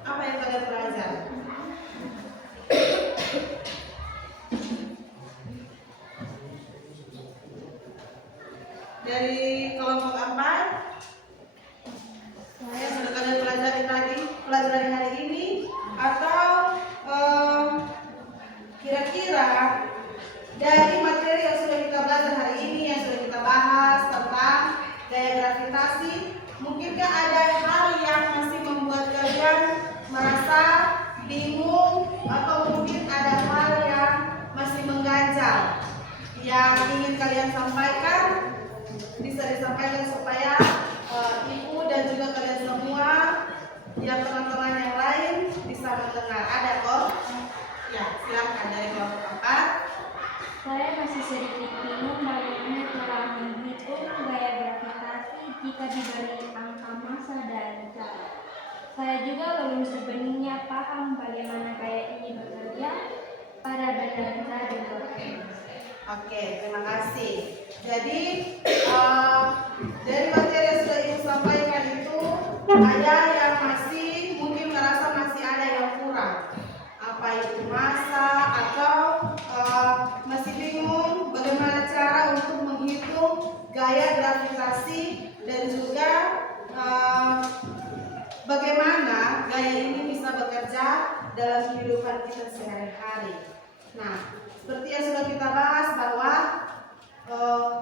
apa yang kalian pelajari? Dari kelompok 4, saya sudah kalian pelajari tadi, pelajari hari ini, atau kira-kira dari materi yang sudah kita belajar hari ini, yang sudah kita bahas tentang gaya gravitasi, mungkin Jika ada hal yang masih membuat kalian merasa bingung atau mungkin ada hal yang masih mengganjal yang ingin kalian sampaikan, bisa disampaikan supaya ibu dan juga kalian semua yang teman-teman yang lain bisa mendengar. Ada kok? Ya, silakan dari kelompok 4. Saya masih sedikit bingung bagaimana cara menghitung gaya gravitasi jika diberi angka massa dan jarak. Saya juga belum sebenarnya paham bagaimana gaya ini bekerja pada benda-benda di luar angkasa. Oke, terima kasih. Jadi dari materi yang sudah ibu sampaikan itu ada yang masih mungkin merasa masih ada yang kurang. Apa itu massa atau masih bingung bagaimana cara untuk menghitung gaya gravitasi dan juga bagaimana gaya ini bisa bekerja dalam kehidupan kita sehari-hari. Nah, seperti yang sudah kita bahas bahwa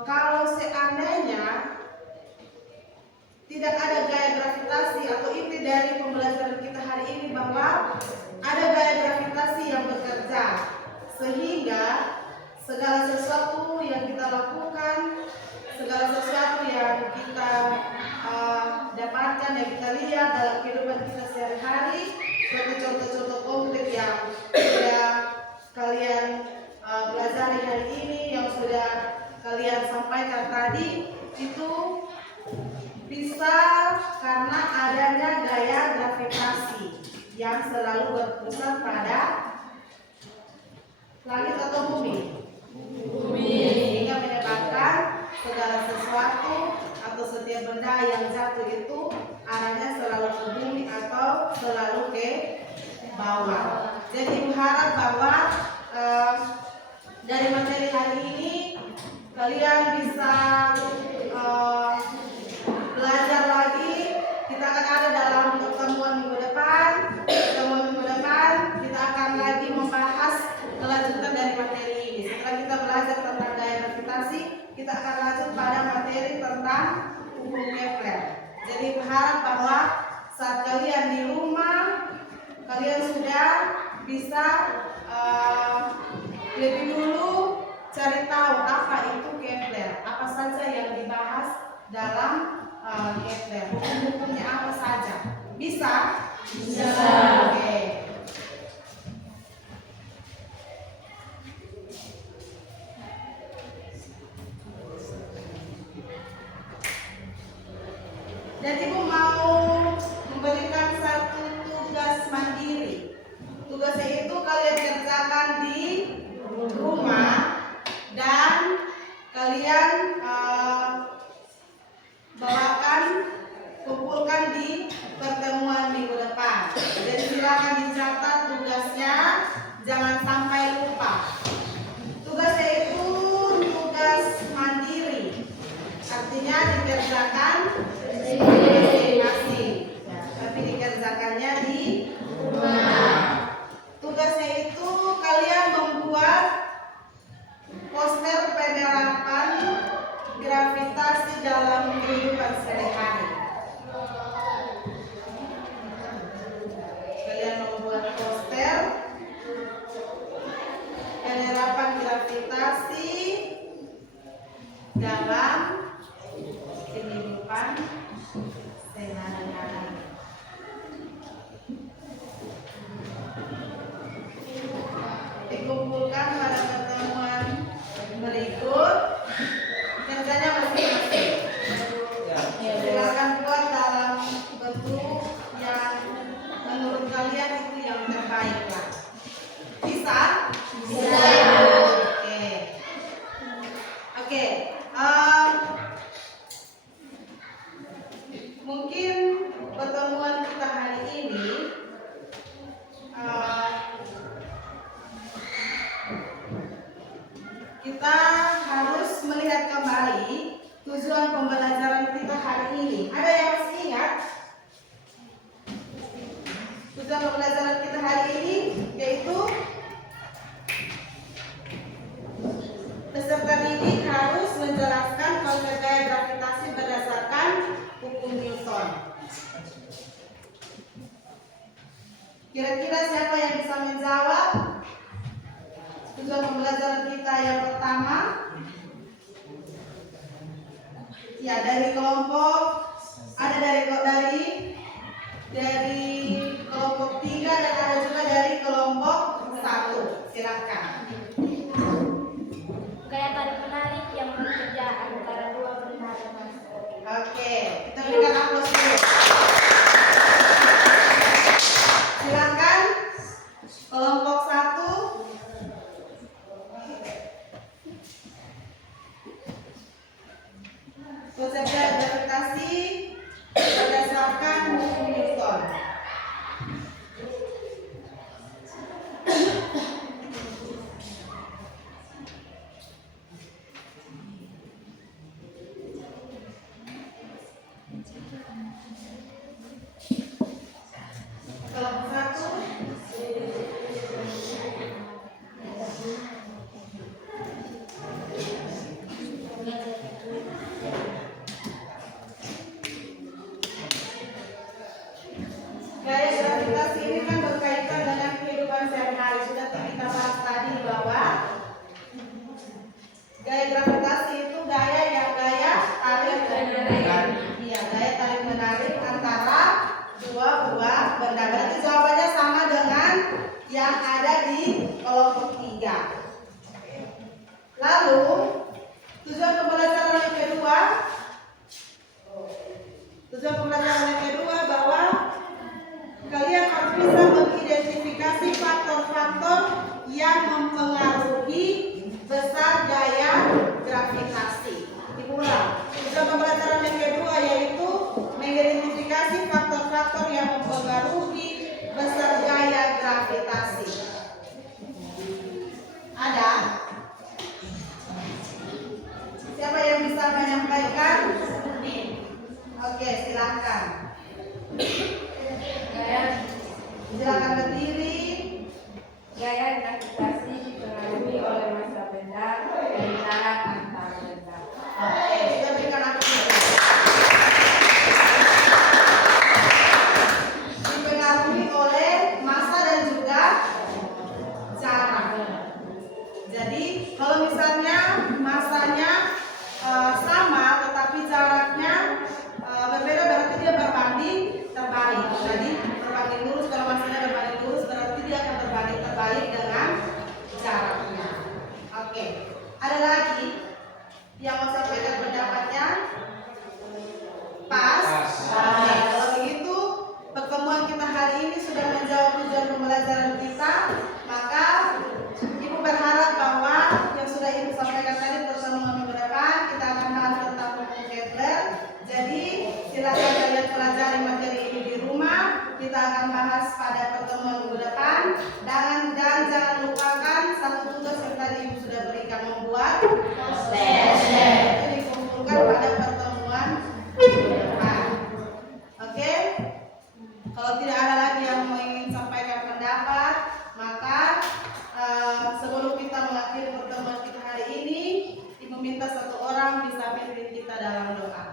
kalau seandainya tidak ada gaya gravitasi atau inti dari pembelajaran kita hari ini bahwa ada gaya gravitasi yang bekerja sehingga segala sesuatu yang kita lakukan, segala sesuatu yang kita dapatkan, yang kita lihat dalam kehidupan kita sehari-hari, seperti contoh-contoh konkret yang sudah kalian belajar hari ini, yang sudah kalian sampaikan tadi, itu bisa karena adanya gaya gravitasi yang selalu berpusat pada langit atau bumi. Sehingga menyebabkan segala sesuatu atau setiap benda yang jatuh itu arahnya selalu ke bumi atau selalu ke bawah. Jadi berharap bahwa dari materi hari ini kalian bisa belajar lagi. Kita akan ada dalam pertemuan minggu depan. Kita akan lagi membahas kelanjutan dari materi ini. Setelah kita belajar tentang gaya gravitasi, kita akan lanjut pada materi tentang hukum Kepler. Jadi berharap bahwa saat kalian di rumah, kalian sudah bisa lebih dulu cari tahu apa itu Kepler, apa saja yang dibahas dalam Kepler, hukum-hukumnya apa saja. Bisa? Bisa. Oke. Dan ibu mau memberikan satu tugas mandiri. Tugasnya itu kalian kerjakan di rumah dan kalian kumpulkan di pertemuan minggu depan. Jadi silakan dicatat tugasnya, jangan sampai lupa. Tugasnya itu tugas mandiri, artinya dikerjakan masing-masing, tapi dikerjakannya di rumah. Tugasnya itu kalian membuat poster penerapan gravitasi dalam kehidupan sehari-hari. Kalian membuat poster penerapan gravitasi dalam kehidupan sehari-hari. Dikumpulkan pada pertemuan berikut. Kerjanya masing-masing. Silakan buat dalam bentuk yang menurut kalian itu yang terbaik lah. Bisa? Bisa. Oke. Mungkin pertemuan kita hari ini kita harus melihat kembali tujuan pembelajaran kita hari ini. Ada yang masih ingat? Tujuan pembelajaran kita hari ini yaitu peserta didik harus menjelaskan konsep gaya gravitasi berdasarkan hukum Newton. Kira-kira siapa yang bisa menjawab? Tujuan pembelajaran kita yang pertama, ya dari kelompok, ada dari kelompok 3 dan ada juga dari kelompok 1. Silakan. Gaya tarik menarik yang bekerja antara dua benda dan mas. Oke, kita berikan aplaus dulu. Silakan kelompok 1. Konsep gravitasi berdasarkan hukum Newton. Kelompok 1. Gaya gravitasi ini kan berkaitan dengan kehidupan sehari-hari. Sudah kita bahas tadi bahwa gaya gravitasi itu gaya tarik menarik. Iya, gaya tarik menarik antara dua buah benda. Berarti jawabannya sama dengan yang ada di kelompok 3. Lalu tujuan pembelajaran yang kedua bahwa kalian harus bisa mengidentifikasi faktor-faktor yang mempengaruhi besar gaya gravitasi. Diulang. Tujuan pembelajaran yang kedua yaitu mengidentifikasi faktor-faktor yang mempengaruhi besar gaya gravitasi. Ada? Siapa yang bisa menyampaikan? Oke, silakan. Silakan berdiri. Gaya gravitasi dipengaruhi oleh massa benda dan jarak antar benda. Oke, kita berikan aplaus. Dipengaruhi oleh massa dan juga jarak. Jadi kalau misalnya massanya sama tetapi jaraknya berbeda, berarti dia berbanding terbalik. Jadi berbanding lurus, kalau massanya berbanding lurus berarti dia akan berbanding terbalik dengan jaraknya. Oke, ada lagi yang mau sampaikan pendapatnya? Pas. Oke, kalau begitu pertemuan kita hari ini sudah menjawab tujuan pembelajaran kita. Maka Ibu berharap bahwa yang sudah Ibu sampaikan tadi pertemuan minggu depan kita akan bahas tentang hukum Kepler. Jadi silakan kalian pelajari materi ini di rumah. Kita akan bahas pada pertemuan minggu depan. Dan jangan lupakan satu tugas yang tadi Ibu sudah berikan, membuat poster. Itu dikumpulkan pada pertemuan minggu depan. Oke? Kalau tidak ada lagi yang mau ingin sampaikan pendapat, maka sebelum kita mengakhiri pertemuan kita hari ini, Ibu minta satu orang bisa pimpin kita dalam doa.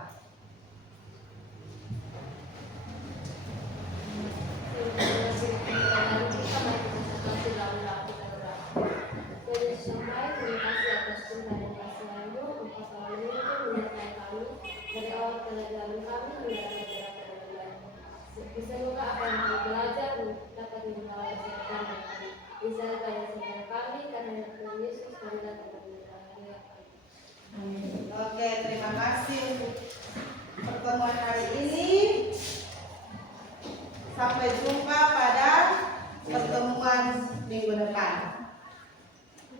Semoga apa yang kami belajar dapat membawa kesehatan kami. Bisa kami kami karena Tuhan Yesus kami dapat berdoa. Oke, terima kasih untuk pertemuan hari ini. Sampai jumpa pada pertemuan minggu depan.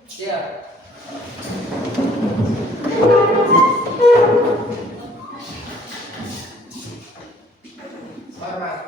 Siap. Hormat.